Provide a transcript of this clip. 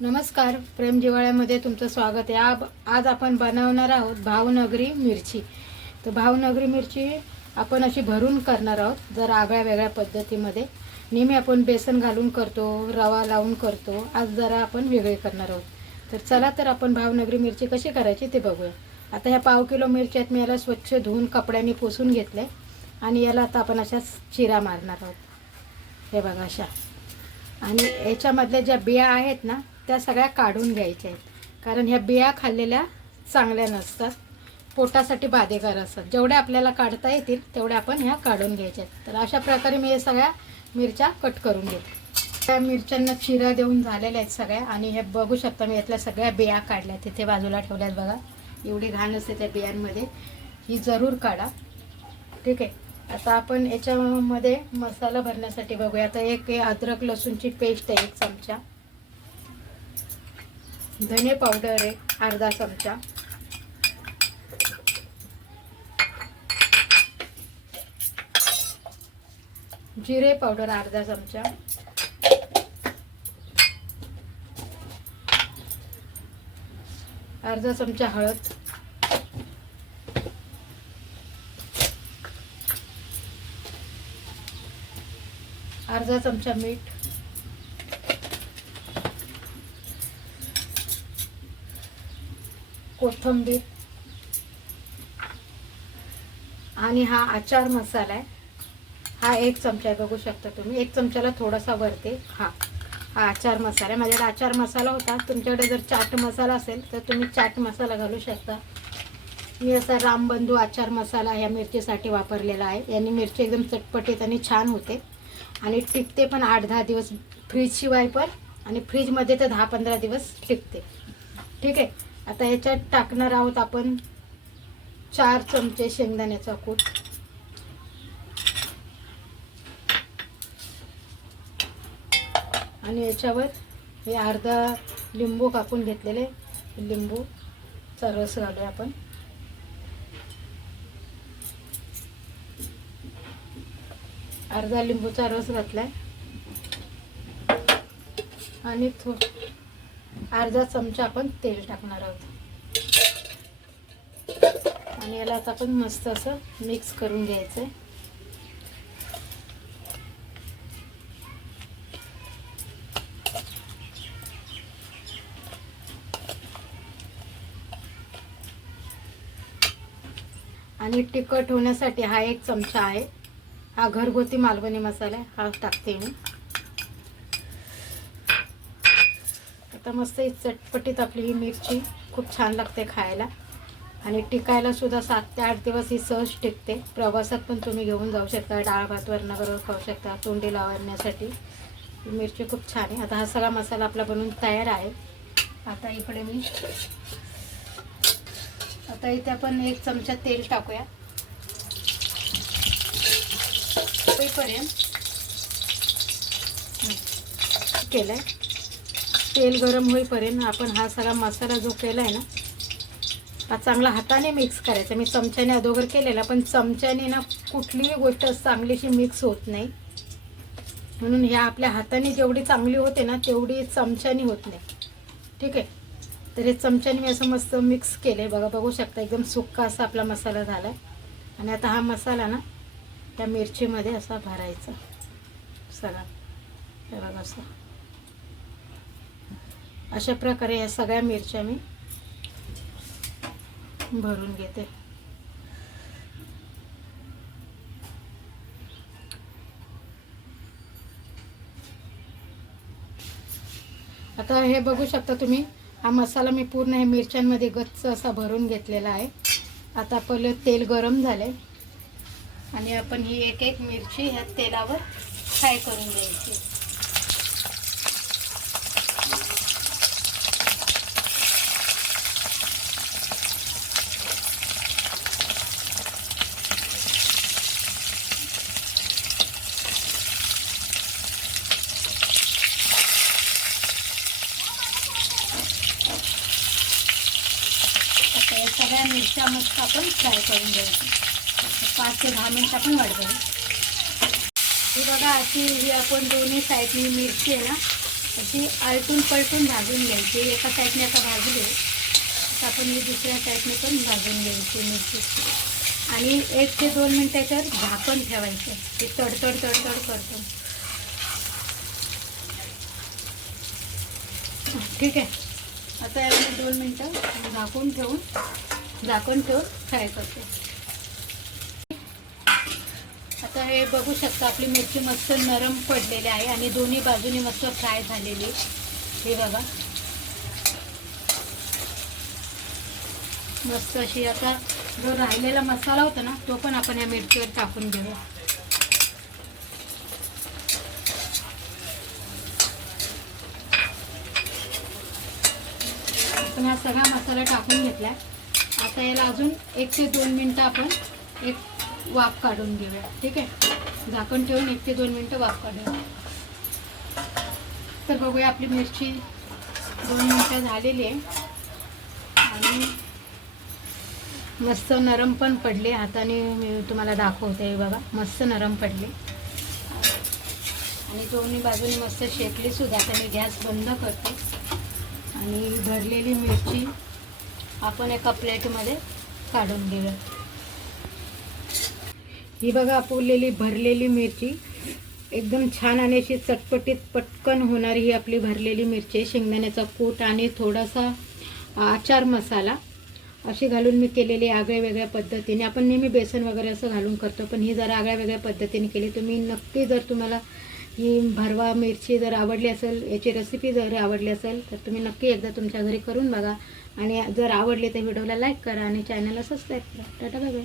नमस्कार. प्रेम जिवाळ्यामध्ये तुमचं स्वागत आहे. आ आज आपण बनवणार आहोत भावनगरी मिरची. तर भावनगरी मिरची आपण अशी भरून करणार आहोत जर आगळ्या वेगळ्या पद्धतीमध्ये. नेहमी आपण बेसन घालून करतो रवा लावून करतो. आज जरा आपण वेगळे करणार आहोत. तर चला तर आपण भावनगरी मिरची कशी करायची ते बघूया. आता ह्या पाव किलो मिरची आहेत मी याला स्वच्छ धुवून कपड्याने पुसून घेतले आणि याला आता आपण अशा चिरा मारणार आहोत. हे बघा अशा. आणि याच्यामधल्या ज्या बिया आहेत ना त्या सगळ्या काढून घ्यायच्या आहेत. कारण ह्या बिया खाल्लेल्या चांगल्या नसतात. पोटासाठी बाधेकार असतात. जेवढ्या आपल्याला काढता येतील तेवढ्या आपण ह्या काढून घ्यायच्या आहेत. तर अशा प्रकारे मी हे सगळ्या मिरच्या कट करून घेते. त्या मिरच्यांना चिरा देऊन झालेल्या आहेत सगळ्या आणि हे बघू शकता मी यातल्या सगळ्या बिया काढल्या तिथे बाजूला ठेवल्यात बघा. एवढी घाण असते त्या बियांमध्ये. ही जरूर काढा. ठीक आहे. आता आपण याच्यामध्ये मसाला भरण्यासाठी बघूया. आता एक अद्रक लसूणची पेस्ट आहे एक चमचा. धने पावडर आहे अर्धा चमचा. जिरे पावडर अर्धा चमचा. अर्धा चमचा हळद. अर्धा चमचा मीठ. कोथिंबीर. आणि हा आचार मसाला आहे. हा एक चमचा आहे बघू शकता तुम्ही. एक चमच्याला थोडासा वरते हा हा आचार मसाला आहे. माझ्याकडे आचार मसाला होता. तुमच्याकडे जर चाट मसाला असेल तर तुम्ही चाट मसाला घालू शकता. मी असा रामबंधू आचार मसाला ह्या मिरचीसाठी वापरलेला आहे. याने मिरची एकदम चटपटीत आणि छान होते. आणि टिकते पण आठ दहा दिवस. फ्रीजशिवाय पण. आणि फ्रीजमध्ये तर दहा पंधरा दिवस टिकते. ठीक आहे? आता याच्यात टाकणार आहोत आपण चार चमचे शेंगदाण्याचा कूट. आणि याच्यावर हे अर्धा लिंबू कापून घेतलेले. लिंबूचा रस घालूया आपण. अर्धा लिंबूचा रस घातलाय. आणि थो अर्धा चमचा आपण तेल टाकणार आहोत. आणि याला आता आपण मस्त असं मिक्स करून घ्यायचं आहे आणि तिखट होण्यासाठी हा एक चमचा आहे. हा घरगुती मालवणी मसाला हा टाकते मी. आता मस्त ही चटपटीत आपली ही मिरची खूप छान लागते खायला. आणि टिकायलासुद्धा सात ते आठ दिवस ही सहज टिकते. प्रवासात पण तुम्ही घेऊन जाऊ शकता डाळ भात वरणाबरोबर खाऊ शकता तोंडी लावण्यासाठी. मिरची खूप छान आहे. आता हा सगळा मसाला आपला बनवून तयार आहे. आता इकडे मी आता इथे आपण एक चमचा तेल टाकूया. केलं आहे तेल गरम होईपर्यंत आपण हा सगळा मसाला जो केला आहे ना हा चांगला हाताने मिक्स करायचा. मी चमच्याने अगोदर केलेला पण चमच्याने ना कुठलीही गोष्ट चांगलीशी मिक्स होत नाही. म्हणून ह्या आपल्या हाताने जेवढी चांगली होते ना तेवढी चमच्याने होत नाही. ठीक आहे? तर हे चमच्याने मी असं मस्त मिक्स केलं आहे बघा बघू शकता एकदम सुक्का असा आपला मसाला झाला आहे आणि आता हा मसाला ना त्या मिरचीमध्ये असा भरायचा. सगळा हे बघा असं. अशा प्रकारे या सगळ्या मिरच्या मी भरून घेते. आता हे बघू शकता तुम्ही हा मसाला मी पूर्ण हे मिरच्यांमध्ये गच्च असा भरून घेतलेला आहे. आता पहिलं तेल गरम झालंय. आणि आपण ही एक एक मिरची ह्या तेलावर फ्राय करून घ्यायची. सगळ्या मिरच्या मस्त आपण फ्राय करून घ्यायचं पाच ते दहा मिनटं आपण वाढवायची ही बघा अशी ही आपण दोन्ही साईडनी मिरची आहे ना अशी आलटून पलटून भाजून घ्यायची. एका साईडने आता भाजली तर आपण ही दुसऱ्या साईडने पण भाजून घ्यायची मिरची. आणि एक ते दोन मिनटं त्याच्यावर झाकण ठेवायचं. ते तडतड तडतड करतो. ठीक आहे? आता याला मी दोन मिनटं झाकून ठेवून झाकून ठेवून फ्राय करतो. आता हे बघू शकता आपली मिरची मस्त नरम पडलेली आहे आणि दोन्ही बाजूनी मस्त फ्राय झालेली हे बघा. मस्त अशी आता जो राहिलेला मसाला होता ना तो पण आपण या मिरचीवर टाकून घेऊया. आपण हा सगळा मसाला टाकून घेतला आता याला अजून एक ते दोन मिनटं आपण एक वाफ काढून घेऊया. ठीक आहे? झाकण ठेवून एक ते दोन मिनटं वाफ काढूया. तर बघूया आपली मिरची दोन मिनटं झालेली आहे. आणि मस्त नरम पण पडले. हाताने मी तुम्हाला दाखवते बाबा. बघा मस्त नरम पडले. आणि दोन्ही बाजूने मस्त शेकलीसुद्धा आता मी गॅस बंद करते. आणि भरलेली मिरची आपण एका प्लेटमध्ये काढून घेऊया. ही बघा आपुरलेली भरलेली मिरची. एकदम छान आणि अशी चटपटीत पटकन होणारी ही आपली भरलेली मिरची शेंगदाण्याचा कूट आणि थोडासा आचार मसाला. अशी घालून मी केलेली आगळ्या वेगळ्या पद्धतीने. आपण नेहमी बेसन वगैरे असं घालून करतो पण ही जरा आगळ्या वेगळ्या पद्धतीने केली. तर मी नक्की जर तुम्हाला ही भरवा मिरची जर आवडली असेल याची रेसिपी जर आवडली असेल तर तुम्ही नक्की एकदा तुमच्या घरी करून बघा. आणि जर आवडली तर व्हिडिओला लाईक करा आणि चॅनलला सबस्क्राईब करा. Tata bye bye